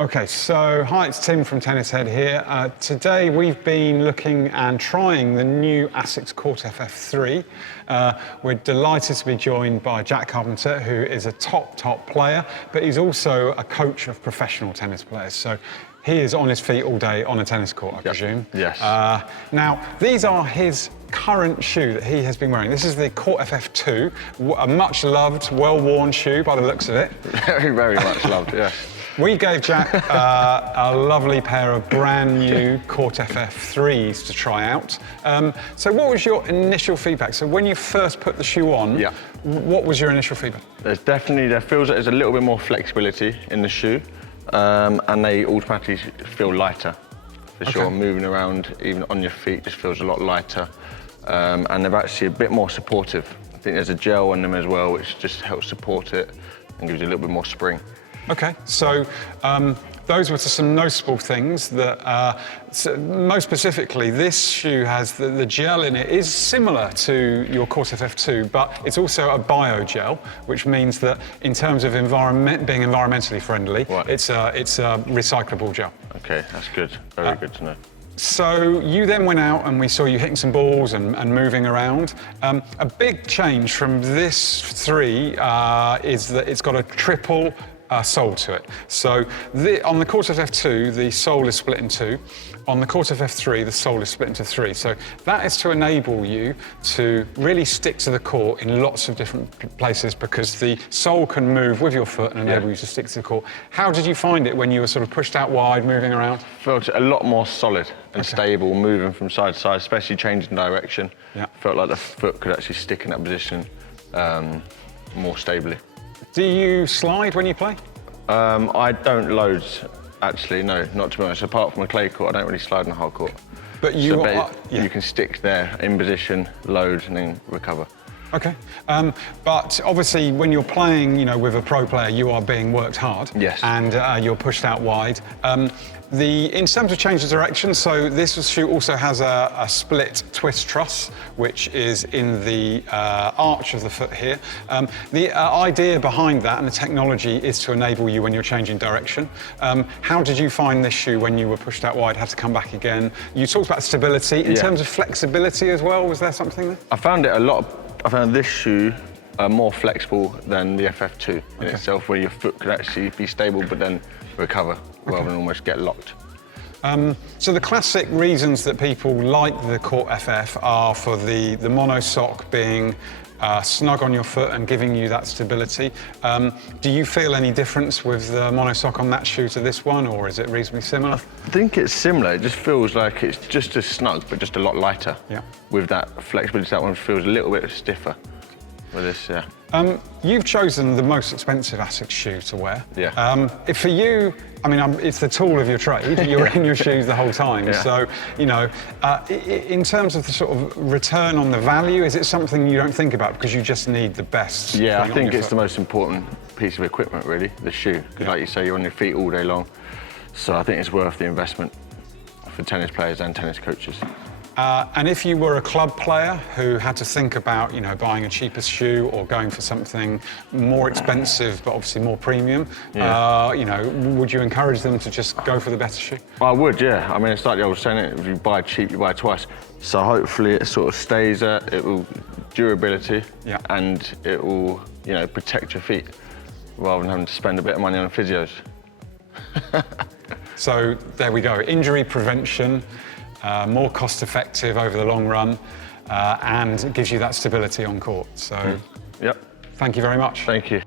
Okay, so hi, it's Tim from Tennishead here. Today we've been looking and trying the new Asics Court FF3. We're delighted to be joined by Jack Carpenter, who is a top player, but he's also a coach of professional tennis players. So he is on his feet all day on a tennis court, I presume. Yes. Now, these are his current shoe that he has been wearing. This is the Court FF2, a much loved, well-worn shoe by the looks of it. Very much loved, yes. We gave Jack a lovely pair of brand new Court FF3s to try out. So what was your initial feedback? So when you first put the shoe on, what was your initial feedback? There feels like there's a little bit more flexibility in the shoe, and they automatically feel lighter, for sure. Moving around, even on your feet, just feels a lot lighter. And they're actually a bit more supportive. I think there's a gel on them as well, which just helps support it and gives you a little bit more spring. Okay, so those were some noticeable things that, most specifically, this shoe has the gel in it is similar to your Court FF2, but it's also a bio-gel, which means that in terms of being environmentally friendly, it's a recyclable gel. Okay, that's good. Very good to know. So you then went out and we saw you hitting some balls and moving around. A big change from this 3 is that it's got a triple sole to it. So on the Court FF2, the sole is split in 2. On the Court FF3, the sole is split into 3. So that is to enable you to really stick to the court in lots of different places because the sole can move with your foot and enable you to stick to the court. How did you find it when you were sort of pushed out wide, moving around? Felt a lot more solid and stable, moving from side to side, especially changing direction. Felt like the foot could actually stick in that position more stably. Do you slide when you play? I don't loads, actually, no, not to be honest. Apart from a clay court, I don't really slide in a hard court. But you you can stick there in position, load, and then recover. Okay, but obviously when you're playing, with a pro player, you are being worked hard. Yes. And you're pushed out wide. In terms of change of direction, so this shoe also has a split twist truss, which is in the arch of the foot here. The idea behind that and the technology is to enable you when you're changing direction. How did you find this shoe when you were pushed out wide, had to come back again? You talked about stability. In terms of flexibility as well, was there something there? I found this shoe more flexible than the FF2 in itself, where your foot could actually be stable but then recover rather than almost get locked. So the classic reasons that people like the Court FF are for the mono sock being snug on your foot and giving you that stability. Do you feel any difference with the mono sock on that shoe to this one, or is it reasonably similar? I think it's similar. It just feels like it's just as snug, but just a lot lighter. With that flexibility, that one feels a little bit stiffer with this, You've chosen the most expensive Asics shoe to wear. For you, it's the tool of your trade. You're in your shoes the whole time. So, in terms of the sort of return on the value, is it something you don't think about because you just need the best? Yeah, I think it's the most important piece of equipment, really, the shoe. Because like you say, you're on your feet all day long. So I think it's worth the investment for tennis players and tennis coaches. And if you were a club player who had to think about, buying a cheaper shoe or going for something more expensive but obviously more premium, would you encourage them to just go for the better shoe? I would, yeah. It's like the old saying, if you buy cheap, you buy twice. So hopefully it sort of stays at, it will durability and it will, protect your feet rather than having to spend a bit of money on physios. So there we go, injury prevention. More cost-effective over the long run, and it gives you that stability on court. So, thank you very much. Thank you.